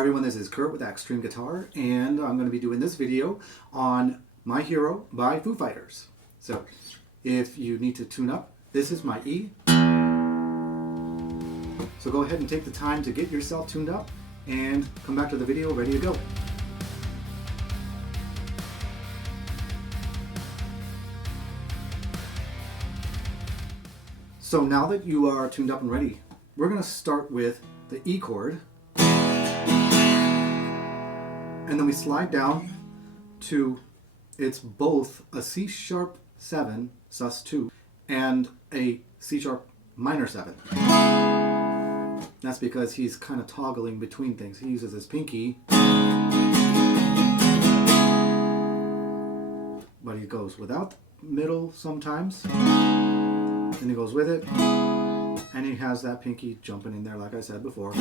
Hi everyone, this is Kurt with Axtreme-Guitar, and I'm going to be doing this video on My Hero by Foo Fighters. So, if you need to tune up, this is my E. So go ahead and take the time to get yourself tuned up, and come back to the video ready to go. So now that you are tuned up and ready, we're going to start with the E chord. And then we slide down to, it's both a C sharp 7 sus2 and a C sharp minor 7. That's because he's kind of toggling between things. He uses his pinky, but he goes without middle sometimes, and he goes with it, and he has that pinky jumping in there like I said before.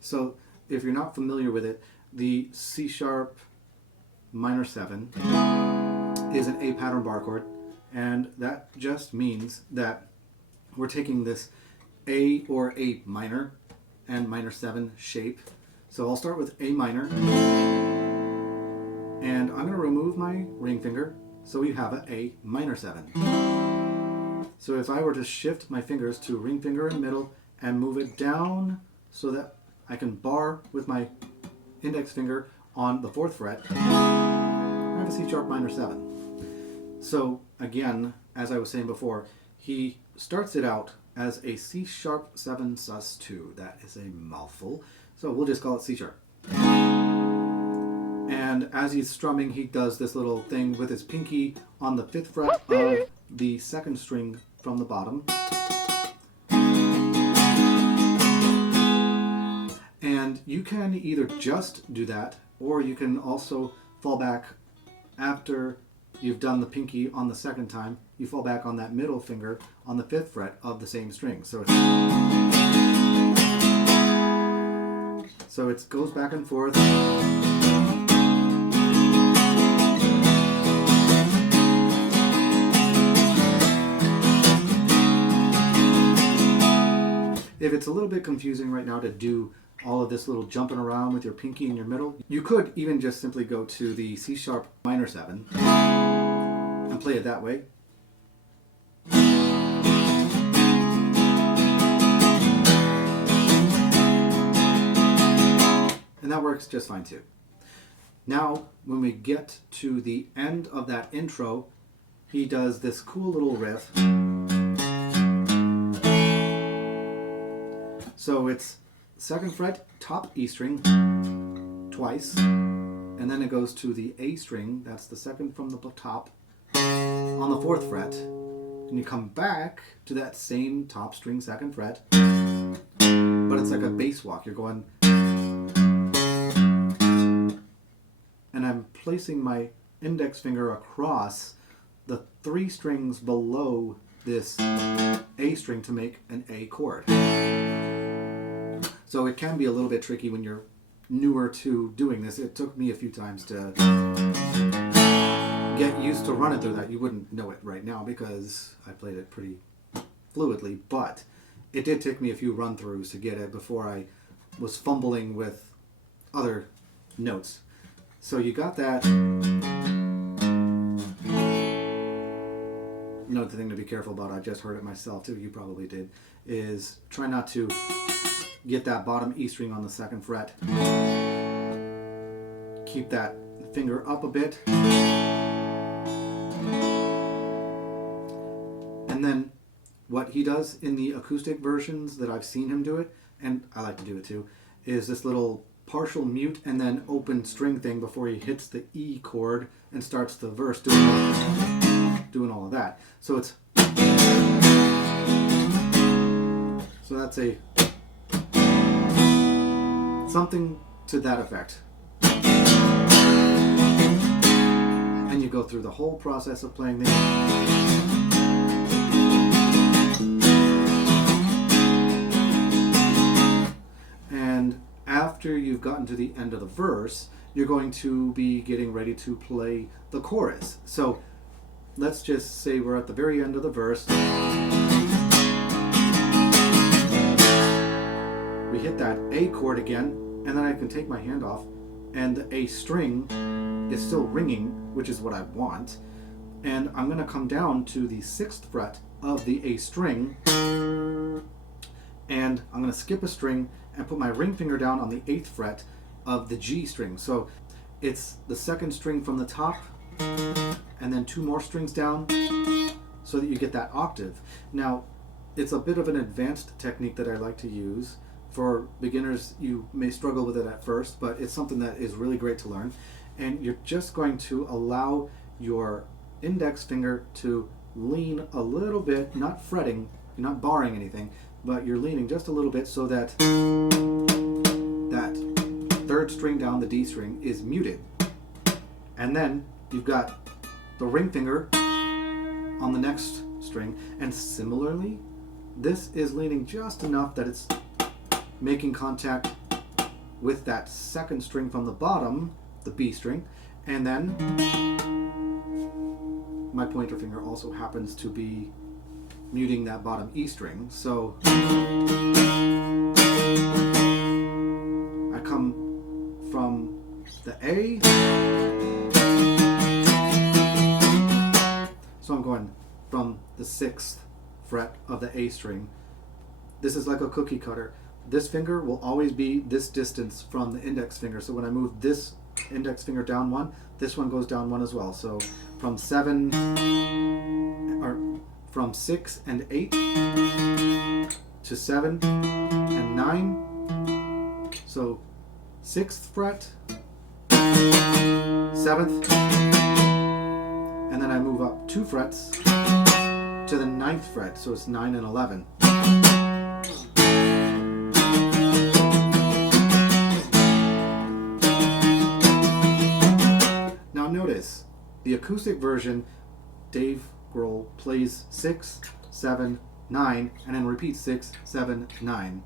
So if you're not familiar with it, the C sharp minor 7 is an A pattern bar chord, and that just means that we're taking this A or A minor and minor 7 shape. So I'll start with A minor, and I'm going to remove my ring finger so we have an A minor 7. So if I were to shift my fingers to ring finger in middle and move it down so that I can bar with my index finger on the 4th fret, I have a C sharp minor 7. So again, as I was saying before, he starts it out as a C sharp 7 sus2. That is a mouthful, so we'll just call it C sharp. And as he's strumming, he does this little thing with his pinky on the 5th fret of the 2nd string from the bottom. And you can either just do that, or you can also fall back after you've done the pinky on the 2nd time. You fall back on that middle finger on the 5th fret of the same string. So it goes back and forth. If it's a little bit confusing right now to do all of this little jumping around with your pinky in your middle, you could even just simply go to the C sharp minor 7 and play it that way. And that works just fine too. Now, when we get to the end of that intro, he does this cool little riff. So it's 2nd fret, top E string, twice, and then it goes to the A string, that's the 2nd from the top, on the 4th fret, and you come back to that same top string 2nd fret, but it's like a bass walk. You're going, and I'm placing my index finger across the 3 strings below this A string to make an A chord. So it can be a little bit tricky when you're newer to doing this. It took me a few times to get used to running through that. You wouldn't know it right now because I played it pretty fluidly, but it did take me a few run-throughs to get it before I was fumbling with other notes. So you got that. Another thing to be careful about, I just heard it myself too, you probably did, is try not to get that bottom E string on the 2nd fret. Keep that finger up a bit. And then what he does in the acoustic versions that I've seen him do it, and I like to do it too, is this little partial mute and then open string thing before he hits the E chord and starts the verse doing all of that. So it's, so that's a something to that effect. And you go through the whole process of playing the and after you've gotten to the end of the verse, you're going to be getting ready to play the chorus. So let's just say we're at the very end of the verse. we hit that A chord again, and then I can take my hand off, and the A string is still ringing, which is what I want. And I'm going to come down to the 6th fret of the A string, and I'm going to skip a string and put my ring finger down on the 8th fret of the G string. So it's the 2nd string from the top, and then 2 more strings down, so that you get that octave. Now, it's a bit of an advanced technique that I like to use. For beginners, you may struggle with it at first, but it's something that is really great to learn. And you're just going to allow your index finger to lean a little bit, not fretting, you're not barring anything, but you're leaning just a little bit so that that 3rd string down, the D string, is muted. And then you've got the ring finger on the next string, and similarly, this is leaning just enough that it's making contact with that 2nd string from the bottom, the B string, and then my pointer finger also happens to be muting that bottom E string. So I come from the A, so I'm going from the 6th fret of the A string. This is like a cookie cutter. This finger will always be this distance from the index finger. So when I move this index finger down 1, this one goes down 1 as well. So from 7, or from 6 and 8 to 7 and 9. So 6th fret, 7th, and then I move up 2 frets to the 9th fret. So it's 9 and 11. Now notice, the acoustic version, Dave Grohl plays 6, 7, 9, and then repeats 6, 7, 9.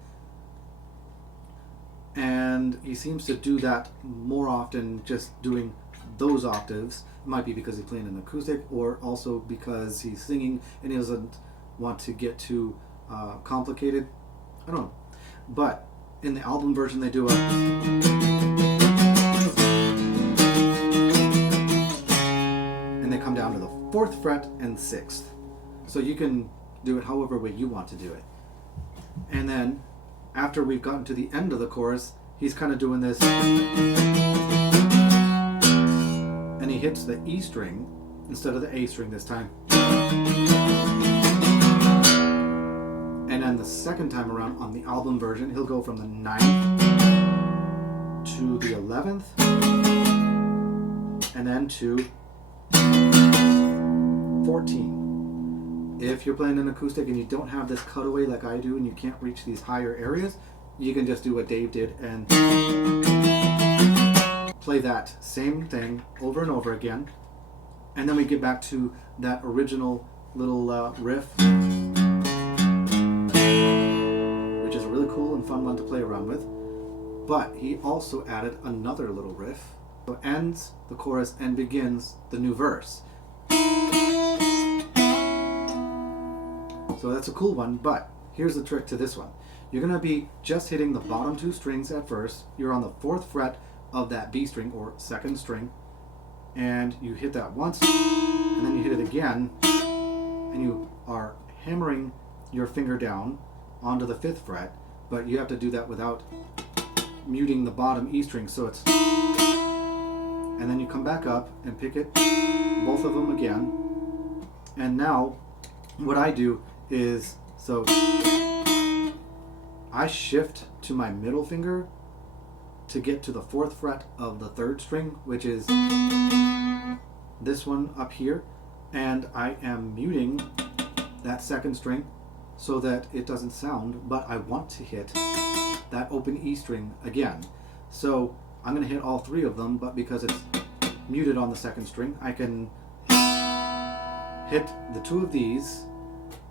And he seems to do that more often, just doing those octaves. It might be because he's playing an acoustic, or also because he's singing and he doesn't want to get too complicated. I don't know. But in the album version, they do a... and they come down to the 4th fret and 6th. So you can do it however way you want to do it. And then after we've gotten to the end of the chorus, he's kind of doing this, and he hits the E string instead of the A string this time. And then the 2nd time around on the album version, he'll go from the 9th to the 11th, and then to 14. If you're playing an acoustic and you don't have this cutaway like I do, and you can't reach these higher areas, you can just do what Dave did and play that same thing over and over again. And then we get back to that original little riff, which is a really cool and fun one to play around with. But he also added another little riff. So it ends the chorus and begins the new verse. So that's a cool one, but here's the trick to this one. You're going to be just hitting the bottom 2 strings at first. You're on the 4th fret of that B string, or 2nd string, and you hit that once, and then you hit it again, and you are hammering your finger down onto the 5th fret, but you have to do that without muting the bottom E string, so it's... and then you come back up and pick it, both of them again, and now what I do is, so I shift to my middle finger to get to the 4th fret of the 3rd string, which is this one up here, and I am muting that 2nd string so that it doesn't sound, but I want to hit that open E string again. So I'm going to hit all 3 of them, but because it's muted on the 2nd string, I can hit the 2 of these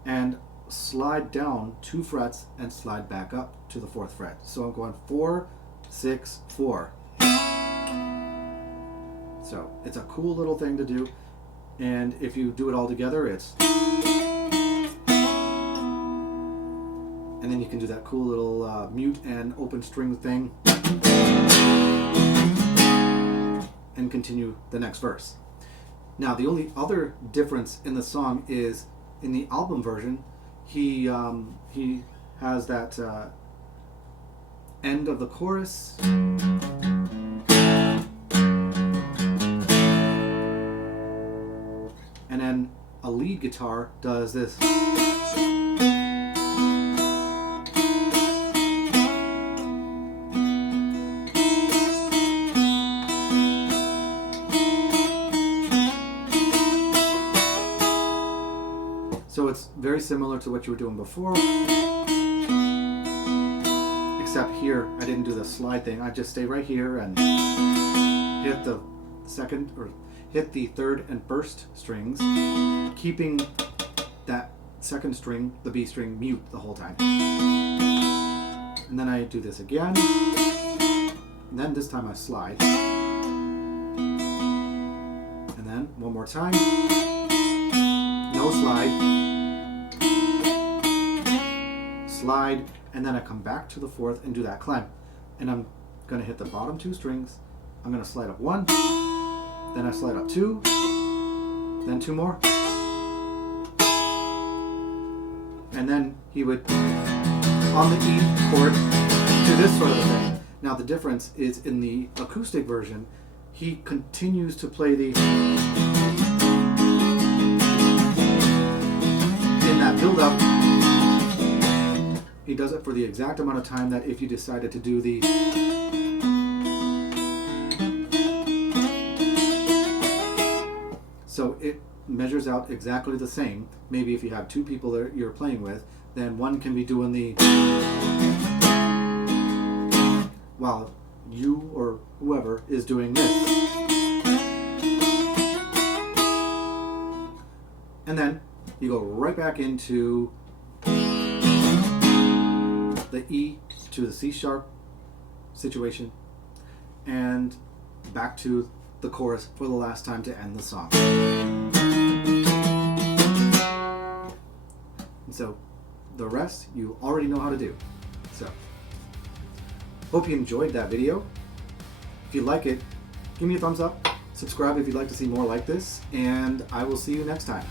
and slide down 2 frets and slide back up to the 4th fret. So I'm going 4, 6, 4. So it's a cool little thing to do, and if you do it all together, it's... and And then you can do that cool little mute and open string thing and continue the next verse. Now, the only other difference in the song is in the album version, he has that end of the chorus, and then a lead guitar does this. So it's very similar to what you were doing before, except here I didn't do the slide thing. I just stay right here and hit the second, or hit the third and first strings, keeping that second string, the B string, mute the whole time. And then I do this again, and then this time I slide. And then one more time, no slide, slide, and then I come back to the fourth and do that climb. And I'm going to hit the bottom two strings. I'm going to slide up one, then I slide up two, then two more, and then he would, on the E chord, do this sort of a thing. Now the difference is in the acoustic version, he continues to play the, in that build up, he does it for the exact amount of time that if you decided to do the, so it measures out exactly the same. Maybe if you have two people that you're playing with, then one can be doing the, while you or whoever is doing this. And then you go right back into the E to the C sharp situation and back to the chorus for the last time to end the song. And so the rest you already know how to do. So hope you enjoyed that video. If you like it, give me a thumbs up, subscribe if you'd like to see more like this, and I will see you next time.